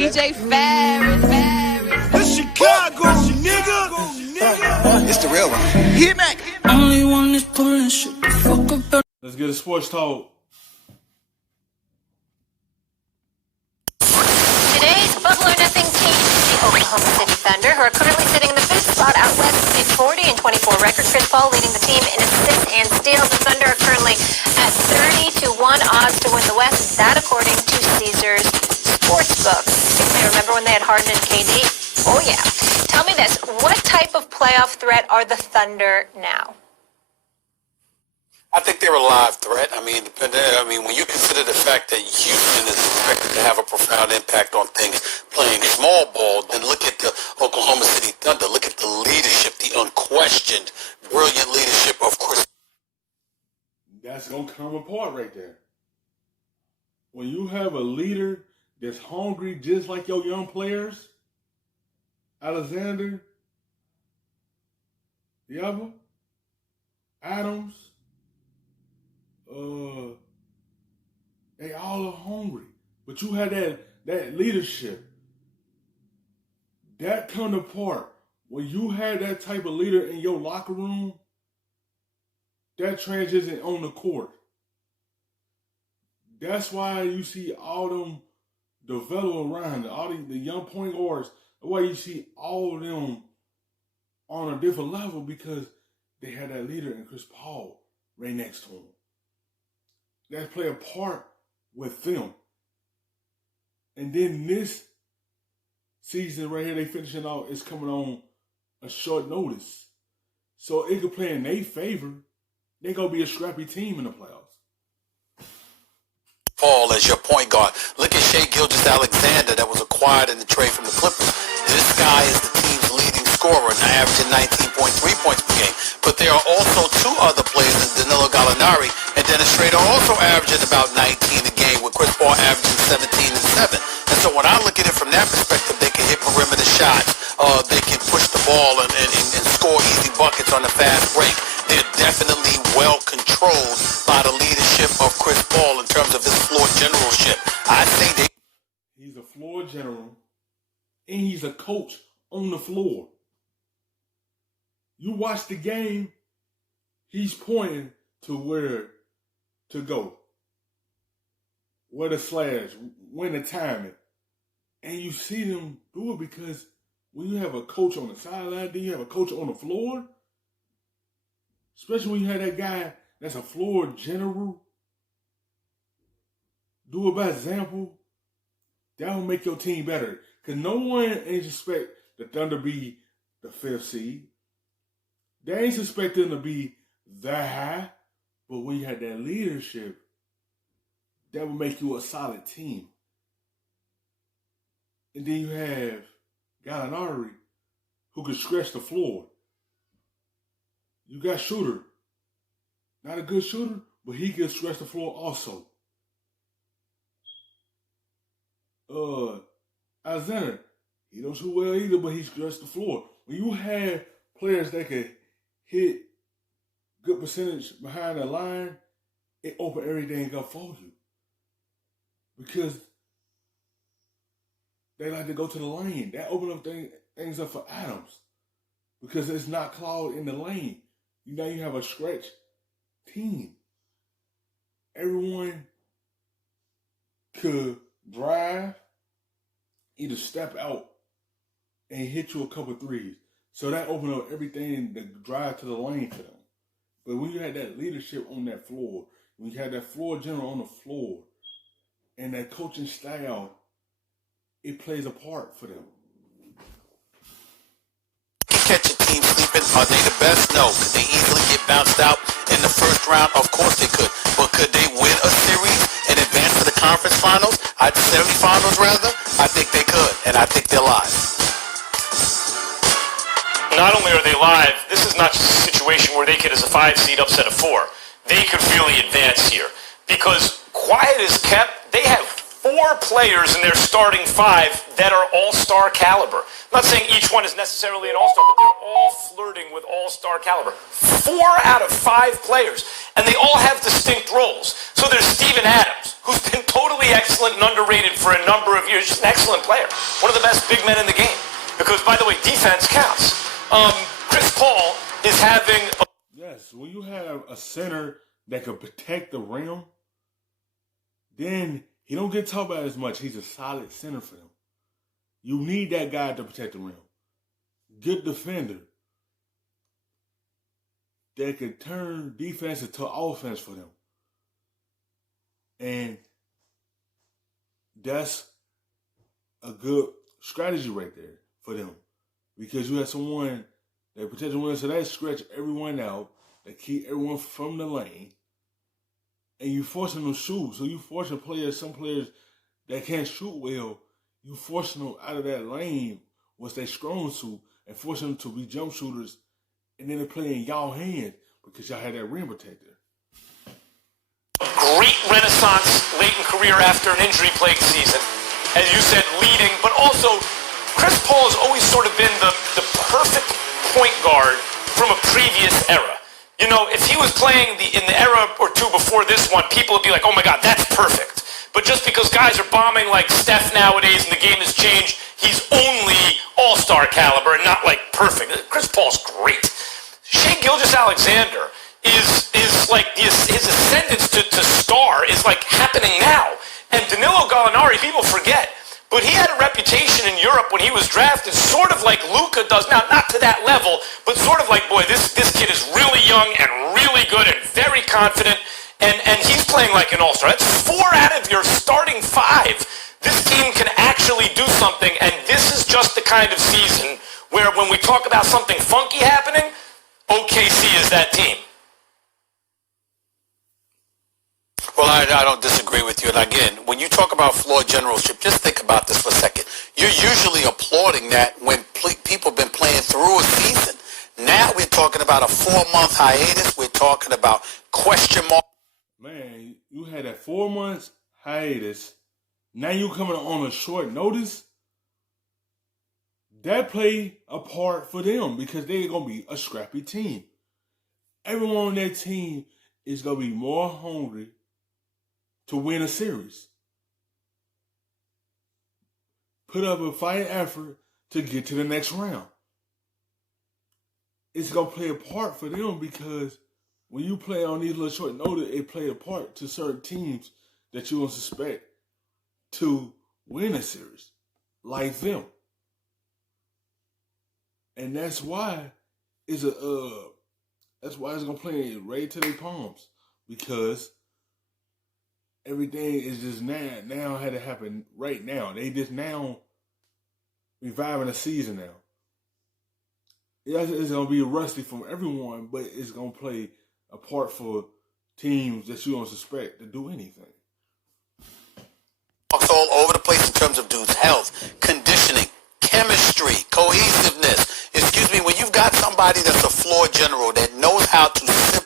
DJ Ferris. The Chicago, nigga. It's the real one. Hit me. Only one is pulling shit the fuck up. Let's get a sports talk. Today's bubble or nothing team, the Oklahoma City Thunder, who are currently sitting in the 5th spot out west, made 40 and 24 record. Chris Paul leading the team in assists and steals. The Thunder are currently at 30-1 odds to win the West. That according to Caesars Sportsbook. You may remember when they had Harden and KD. Oh yeah. Tell me this: what type of playoff threat are the Thunder now? I think they're a live threat. I mean, when you consider the fact that Houston is expected to have a profound impact on things playing small ball, then look at the Oklahoma City Thunder. Look at the leadership, the unquestioned, brilliant leadership of Chris. That's going to come apart right there. When you have a leader that's hungry just like your young players, Alexander, Diablo, Adams, they all are hungry. But you had that leadership. That come apart. When you had that type of leader in your locker room, that transition on the court. That's why you see all them develop around, all the young point guards. That's why you see all of them on a different level, because they had that leader in Chris Paul right next to him. That play a part with them. And then this season right here, they finishing out, is coming on a short notice. So it could play in their favor. They're going to be a scrappy team in the playoffs. Paul as your point guard. Look at Shai Gilgeous-Alexander that was acquired in the trade from the Clippers. This guy is the team's leading scorer, now averaging 19.3 points per game. But there are also two other players, Danilo Gallinari and Dennis Schroeder, also averaging about 19 a game, with Chris Paul averaging 17 and 7. And so when I look at it from that perspective, they can hit perimeter shots. They can push the ball and score easy buckets on the fast break. They're definitely well controlled by the leadership of Chris Paul in terms of his floor generalship. I say he's a floor general, and he's a coach on the floor. You watch the game, he's pointing to where to go, where to slash, when to time it. And you see them do it because when you have a coach on the sideline, then you have a coach on the floor, especially when you have that guy that's a floor general, do it by example, that will make your team better. Because no one ain't expect the Thunder be the 5th seed. They ain't expect them to be that high. But when you had that leadership, that will make you a solid team. And then you have Gallinari, who can stretch the floor. You got Shooter. Not a good shooter, but he can stretch the floor also. Alexander, he don't shoot well either, but he stretched the floor. When you have players that can hit good percentage behind the line, it opens everything up for you. Because they like to go to the lane. That opens up things up for Adams. Because it's not clogged in the lane. Now you have a stretch team. Everyone could drive, either step out and hit you a couple threes. So that opened up everything to drive to the lane for them. But when you had that leadership on that floor, when you had that floor general on the floor, and that coaching style, it plays a part for them. Catch a team sleeping. Are they the best? No. Could they easily get bounced out in the first round? Of course they could. But could they win a series and advance to the conference finals? Semifinals rather? I think they could, and I think they're live. Not only are they live, this is not just a situation where they could, as a 5 seed, upset a 4. They could really advance here. Because quiet is kept, they have 4 players in their starting 5 that are all-star caliber. I'm not saying each one is necessarily an all-star, but they're all flirting with all-star caliber. 4 out of 5 players. And they all have distinct roles. So there's Steven Adams, who's been totally excellent and underrated for a number of years. Just an excellent player. One of the best big men in the game. Because, by the way, defense counts. Chris Paul is having a... Yes, when you have a center that can protect the rim, then he don't get talked about as much. He's a solid center for them. You need that guy to protect the rim. Good defender that can turn defense into offense for them. And that's a good strategy right there for them. Because you have someone that protects the rim, so they stretch everyone out, that keep everyone from the lane, and you forcing them to shoot. So you forcing players, some players that can't shoot well, you forcing them out of that lane, what's they strong suit, and forcing them to be jump shooters, and then they play in y'all hands because y'all had that rim protector. Great renaissance late in career after an injury-plagued season. As you said, leading, but also Chris Paul has always sort of been the perfect point guard from a previous era. You know, if he was playing in the era or two before this one, people would be like, oh my God, that's perfect. But just because guys are bombing like Steph nowadays and the game has changed, he's only all-star caliber and not like perfect. Chris Paul's great. Shai Gilgeous-Alexander is like his ascendance to star is like happening now. And Danilo Gallinari, people forget, but he had a reputation in Europe when he was drafted, sort of like Luka does now, not to that level, but sort of like, boy, this kid is really young and really good and very confident, and he's playing like an all-star. That's 4 out of your starting 5. This team can actually do something, and this is just the kind of season where when we talk about something funky happening, OKC is that team. Well, I don't disagree with you. And again, when you talk about floor generalship, just think about this for a second. You're usually applauding that when people have been playing through a season. Now we're talking about a 4-month hiatus. We're talking about question mark. Man, you had that 4 months hiatus. Now you coming on a short notice. That played a part for them because they're going to be a scrappy team. Everyone on that team is going to be more hungry to win a series. Put up a fighting effort to get to the next round. It's going to play a part for them because when you play on these little short notice, it play a part to certain teams that you don't suspect to win a series, like them. And that's why it's gonna play right to their palms because everything is just now had to happen right now. They just now reviving the season now. It's gonna be rusty from everyone, but it's gonna play a part for teams that you don't suspect to do anything. It's all over the place in terms of dudes' health, conditioning, chemistry, cohesiveness. Excuse me, when you've got somebody that's a floor general that knows how to